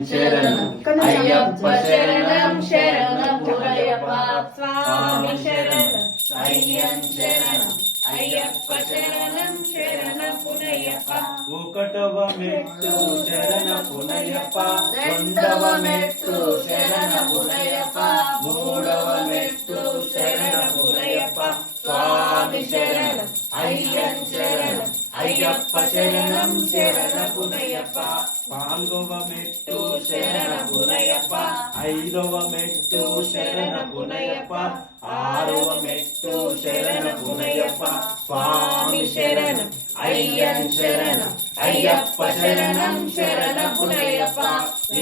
శరణం అయ్యప్ప శరణం శరణం పురయ్యప్ప స్వామి శరణం అయ్యం శరణం అయ్యప్ప శరణం శరణం పురయ్యప్ప ఒకటవ మెట్టు శరణ పునయ్యప్ప రెండవ మెట్టు శరణ పురయ్యప్ప మూడవ మెట్టు శరణ పురయ్యప్ప స్వామి శరణం అయ్యం శరణం అయ్యప్ప శరణం శరణ పురయ్యప్ప నాలుగవ మెట్టు శరణ పురయ్యప్ప ఐదవ మెట్టు శరణ పునయ్యప్ప ఆరవ మెట్టు శరణ పునయ్యప్ప స్వామి శరణం అయ్యం శరణం అయ్యప్ప శరణం శరణ పురయ్యప్ప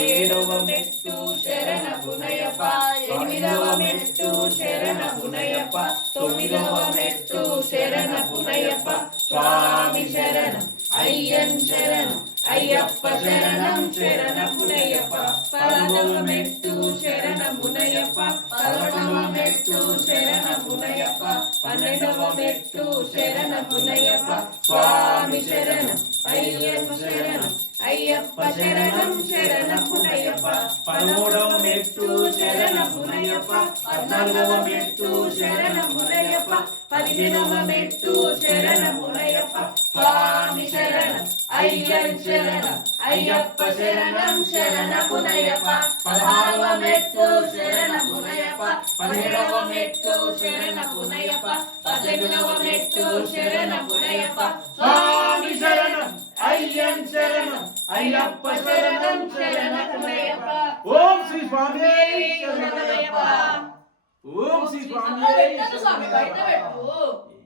ఏడవ మెట్టు శరణ పురయ్యప్ప ఎనిమిదవ మెట్టు శరణ పురయ్యప్ప తొమ్మిదవ మెట్టు శరణ పురయ్యప్ప స్వామి శరణం అయ్యం శరణం అయ్యప్ప శరణం శరణ పురయ్యప్ప పదవ మెట్టు శరణ పురయ్యప్ప పదకొండవ మెట్టు శరణ పురయ్యప్ప పన్నెండవ మెట్టు శరణ పురయ్యప్ప స్వామి శరణం అయ్యప్ప శరణం అయ్యప్ప శరణం శరణ పురయ్యప్ప పదమూడవ మెట్టు శరణ పురయ్యప్ప పద్నాలుగవ మెట్టు శరణ పురయ్యప్ప పదిహేనవ మెట్టు శరణ పురయ్యప్ప స్వామి శరణం అయ్యం శరణం అయ్యప్ప శరణం శరణ పురయ్యప్ప పదహారవ మెట్టు శరణ పురయ్యప్ప పదిహేడవ మెట్టు శరణ పురయ్యప్ప పద్దెనిమిదవ మెట్టు శరణ పురయ్యప్ప స్వామి శరణం అయ్యం శరణం అయ్యప్ప శరణం శరణ పురయ్యప్ప ఓం శ్రీ స్వామి శరణమయ్యప్ప ఓం శ్రీ స్వామి స్వామి బయట పెట్టు